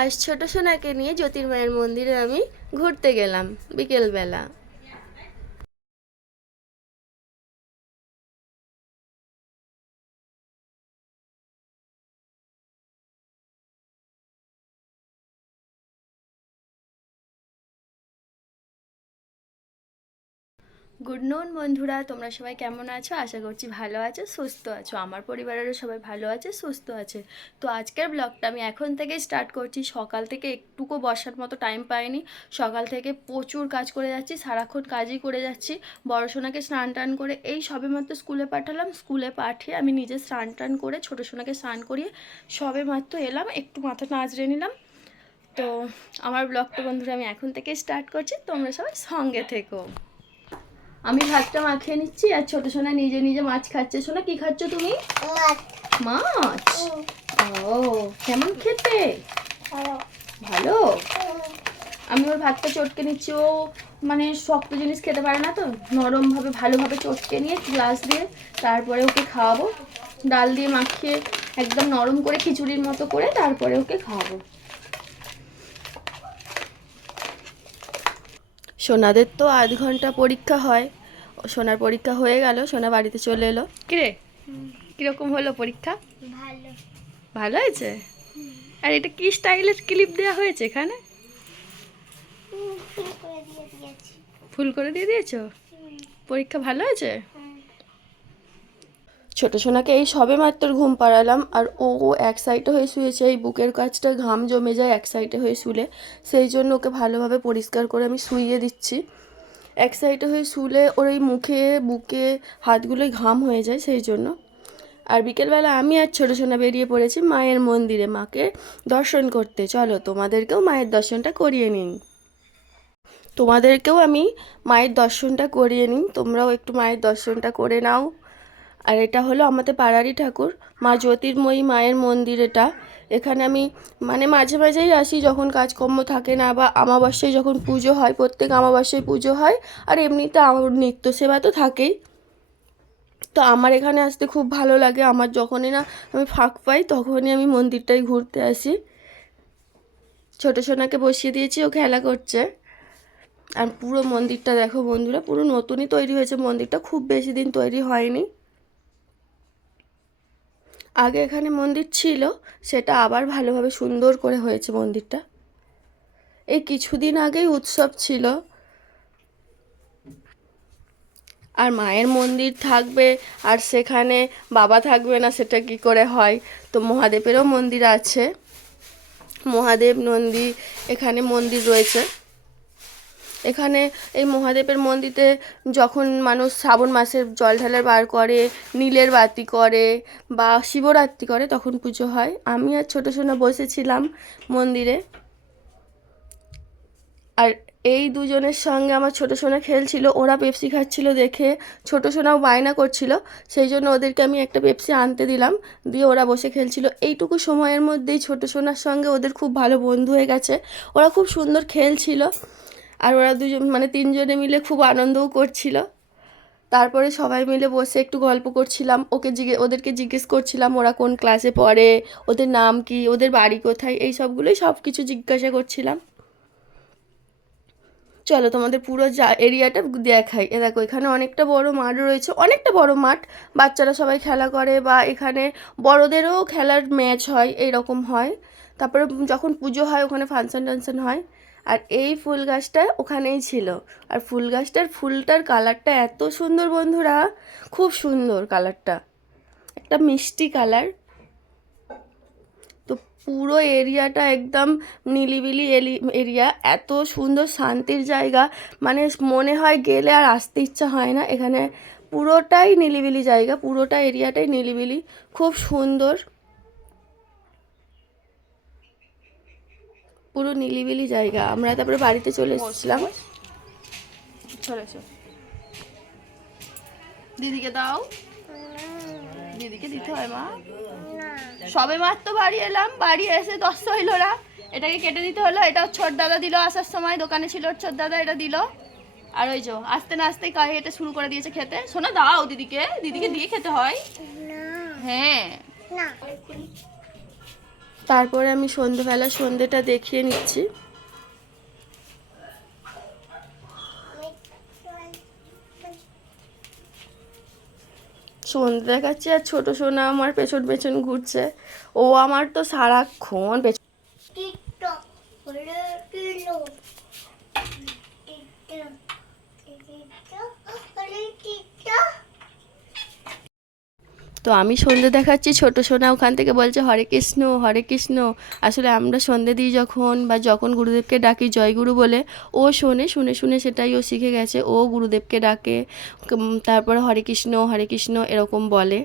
আজ ছোট সোনাকে নিয়ে জ্যোতির্ময়ের মন্দিরে আমি ঘুরতে গেলাম বিকেলবেলা। গুড নুন বন্ধুরা। তোমরা সবাই কেমন আছো? আশা করছি ভালো আছো, সুস্থ আছো। আমার পরিবারেরও সবাই ভালো আছে, সুস্থ আছে। তো আজকের ব্লগটা আমি এখন থেকেই স্টার্ট করছি। সকাল থেকে একটুকু বসার মতো টাইম পাইনি। সকাল থেকে প্রচুর কাজ করে যাচ্ছি, সারাক্ষণ কাজই করে যাচ্ছি। বড় সোনাকে স্নান টান করে এই সবে মাত্র স্কুলে পাঠালাম। স্কুলে পাঠিয়ে আমি নিজে স্নান টান করে ছোটো সোনাকে স্নান করিয়ে সবে মাত্র এলাম। একটু মাথা নাচড়ে নিলাম। তো আমার ব্লগটা বন্ধুরা আমি এখন থেকে স্টার্ট করছি। তোমরা সবাই সঙ্গে থেকো। আমি ভাতটা মাখিয়ে নিচ্ছি আর ছোট সোনা নিজে নিজে মাছ খাচ্ছে। সোনা কি খাচ্ছ তুমি? মাছ। ও কেমন খেতে? ভালো? আমি ওর ভাতটা চটকে নিচ্ছি। ও মানে শক্ত জিনিস খেতে পারে না তো নরমভাবে ভালোভাবে চটকে নিয়ে গ্লাস দিয়ে তারপরে ওকে খাওয়াবো। ডাল দিয়ে মাখিয়ে একদম নরম করে খিচুড়ির মতো করে তারপরে ওকে খাওয়াবো। সোনাদের তো আধ ঘণ্টা পরীক্ষা হয়। সোনার পরীক্ষা হয়ে গেল সোনা বাড়িতে চলে এলো। কিরে? কীরকম হলো পরীক্ষা? ভালো। ভালো হয়েছে? আর এটা কি স্টাইলের ক্লিপ দেওয়া হয়েছে এখানে? ফুল করে দিয়ে দিয়েছি। ফুল করে দিয়ে দিয়েছ? পরীক্ষা ভালো হয়েছে। ছোট সোনাকে এই সবে মাত্র ঘুম পাড়ালাম আর ও ও এক সাইডে হয়ে শুয়েছে এই বুকের কাছটা ঘাম জমে যায় এক সাইডে হয়ে শুলে। সেই জন্য ওকে ভালোভাবে পরিষ্কার করে আমি শুইয়ে দিচ্ছি। এক সাইডে হয়ে শুলে ওর এই মুখে, বুকে হাতগুলোই ঘাম হয়ে যায় সেই জন্য। আর বিকেলবেলা আমি আর ছোটো সোনা বেরিয়ে পড়েছি মায়ের মন্দিরে। মাকে দর্শন করতে। চলো, তোমাদেরকেও মায়ের দর্শনটা করিয়ে নিন। তোমাদেরকেও আমি মায়ের দর্শনটা করিয়ে নিই তোমরাও একটু মায়ের দর্শনটা করে নাও। আর এটা হলো আমাদের পাড়ারই ঠাকুর, মা জ্যোতির্ময়ী মায়ের মন্দির এটা এখানে আমি মানে মাঝে মাঝেই আসি যখন কাজকর্ম থাকে না বা আমাবস্যায় যখন পুজো হয়, প্রত্যেক আমাবস্যায় পুজো হয় আর এমনিতে আমার নিত্য সেবা তো থাকেই। তো আমার এখানে আসতে খুব ভালো লাগে। আমার যখনই না আমি ফাঁক পাই তখনই আমি মন্দিরটাই ঘুরতে আসি। ছোটো সোনাকে বসিয়ে দিয়েছি, ও খেলা করছে। আর পুরো মন্দিরটা দেখো বন্ধুরা, পুরো নতুনই তৈরি হয়েছে। মন্দিরটা খুব বেশি দিন তৈরি হয়নি। আগে এখানে মন্দির ছিল, সেটা আবার ভালোভাবে সুন্দর করে হয়েছে মন্দিরটা। এই কিছুদিন আগেই উৎসব ছিল। আর মায়ের মন্দির থাকবে, আর সেখানে বাবা থাকবে না, সেটা কি করে হয়? তো মহাদেবেরও মন্দির আছে। মহাদেব নন্দী, এখানে মন্দির রয়েছে। এখানে এই মহাদেবের মন্দিরে যখন মানুষ শ্রাবণ মাসের জল ঢালার বার করে, নীলের বাতি করে বা শিবরাত্রি করে, তখন পুজো হয়। আমি আর ছোটো সোনা বসেছিলাম মন্দিরে। আর এই দুজনের সঙ্গে আমার ছোটো সোনা খেলছিল, ওরা পেপসি খাচ্ছিল দেখে ছোটো সোনাও বায়না করছিল, সেই জন্য ওদেরকে আমি একটা পেপসি আনতে দিলাম, দিয়ে ওরা বসে খেলছিল। এইটুকু সময়ের মধ্যেই ছোটো সোনার সঙ্গে ওদের খুব ভালো বন্ধু হয়ে গেছে। ওরা খুব সুন্দর খেলছিল। আর ওরা দুজন মানে তিনজনে মিলে খুব আনন্দও করছিল। তারপরে সবাই মিলে বসে একটু গল্প করছিলাম। ওকে জিজ্ঞে ওদেরকে জিজ্ঞেস করছিলাম, ওরা কোন ক্লাসে পড়ে? ওদের নাম কি? ওদের বাড়ি কোথায়? এই সবগুলোই সব কিছু জিজ্ঞাসা করছিলাম। চলো তোমাদের পুরো যা এরিয়াটা দেখাই। এ দেখো, এখানে অনেকটা বড় মাঠ রয়েছে। অনেকটা বড় মাঠ। বাচ্চারা সবাই খেলা করে বা এখানে বড়দেরও খেলার ম্যাচ হয় এই রকম হয়। তারপরে যখন পুজো হয়, ওখানে ফাংশন টাংশন হয়। আর এই ফুল গাছটা ওখানেই ছিল। আর ফুল গাছটার ফুলটার কালারটা এত সুন্দর বন্ধুরা, খুব সুন্দর কালারটা। একটা মিষ্টি কালার। তো পুরো এরিয়াটা একদম নিলিবিলি এলি, এরিয়া। এত সুন্দর শান্তির জায়গা। মানে মনে হয় গেলে আর আসতে ইচ্ছা হয় না। এখানে পুরোটাই নিলিবিলি জায়গা, পুরোটা এরিয়াটাই নিলিবিলি। খুব সুন্দর। পুরো নিলিবিলি জায়গা। আমরা তারপরে বাড়িতে চলে এসেছিলাম। চলে এসো। দিদিকে দাও। দিদিকে দিতে হয় মা। না সবে মাত্র বাড়ি এলাম। বাড়ি এসে দশ হইল ওরা এটাকে কেটে দিতে হলো। এটা ছোট দাদা দিল আসার সময়। দোকানে ছিল ছোট দাদা এটা দিল। আর ওই যে আস্তে না আস্তে কাহে এটা শুরু করে দিয়েছে খেতে। শোনো দাও দিদিকে। দিদিকে দিয়ে খেতে হয়। হ্যাঁ। না। তারপরে আমি সন্ধেবেলা সন্ধেটা দেখিয়ে নিচ্ছি। সন্ধে দেখাচ্ছি আর ছোট সোনা আমার পেছন পেছন ঘুরছে। ও আমার তো সারাক্ষণ পেছন হলো কিলো টিকটক টিকটক হলো টিকটক তো আমি সন্ধে দেখাচ্ছি, ছোট সোনা ওখান থেকে বলছে, হরে কৃষ্ণ হরে কৃষ্ণ। আসলে আমরা সন্ধে দিই যখন, বা যখন গুরুদেবকে ডাকি জয়গুরু বলে, ও শোনে, শুনে শুনে সেটাই ও শিখে গেছে, ও গুরুদেবকে ডাকে তারপর তারপরে হরে কৃষ্ণ হরে কৃষ্ণ এরকম বলে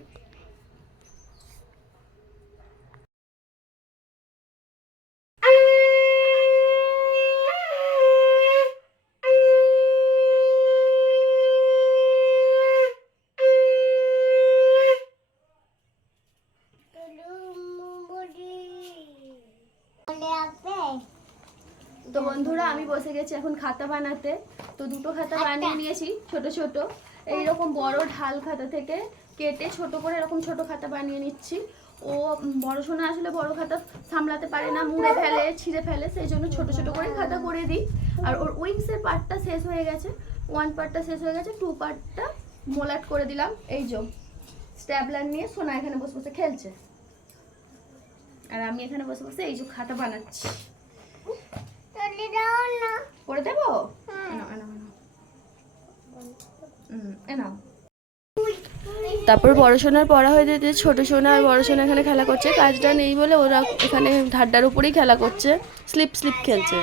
তো বন্ধুরা আমি বসে গেছি এখন খাতা বানাতে। তো দুটো খাতা বানিয়ে নিয়েছি ছোট ছোট। এই রকম বড় ঢাল খাতা থেকে কেটে ছোট করে এরকম ছোট খাতা বানিয়ে নিচ্ছি। ও বড় সোনা আসলে বড় খাতা সামলাতে পারে না মুড়ে ফেলে ছিঁড়ে ফেলে সেই জন্য ছোট ছোট করে খাতা করে দিই। আর ওর উইংসের পার্টটা শেষ হয়ে গেছে ওয়ান পার্টটা শেষ হয়ে গেছে টু পার্টটা মোলাট করে দিলাম। এই যে স্ট্যাবলার নিয়ে সোনা এখানে বসে বসে খেলছে। আর আমি এখানে বসে বসে এই যে খাতা বানাচ্ছি। করে দেবো। এনাও। তারপর বড় সোনার পড়া হয়ে যেতে ছোট সোনা আর বড় সোনা এখানে খেলা করছে। কাজটা নেই বলে ওরা এখানে ধারটার উপরেই খেলা করছে। স্লিপ স্লিপ খেলছে।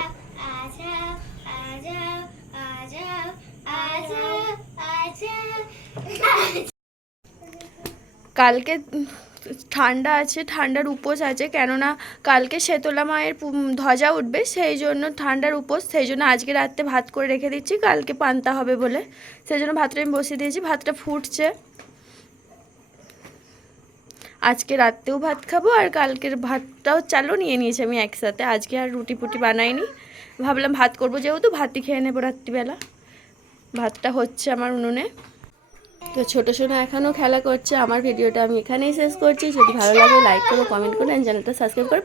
কালকে ঠান্ডা আছে, ঠান্ডার উপোস আছে, কেননা কালকে শেতলা মায়ের ধ্বজা উঠবে, সেই জন্য ঠান্ডার উপোস, সেই জন্য আজকে রাত্রে ভাত করে রেখে দিচ্ছি, কালকে পান্তা হবে বলে। সেই জন্য ভাতটা আমি বসিয়ে দিয়েছি, ভাতটা ফুটছে। আজকে রাত্রেও ভাত খাব আর কালকের ভাতটাও চালও নিয়ে নিয়েছি আমি একসাথে, আজকে আর রুটি ফুটি বানাইনি। ভাবলাম ভাত করব যেহেতু, ভাতই খেয়ে নেব রাত্রিবেলা। ভাতটা হচ্ছে আমার উনুনে। তো ছোটো সোনা এখনও খেলা করছে, আমার ভিডিওটা আমি এখানেই শেষ করছি। যদি ভালো লাগে লাইক করো কমেন্ট করো চ্যানেলটা সাবস্ক্রাইব করে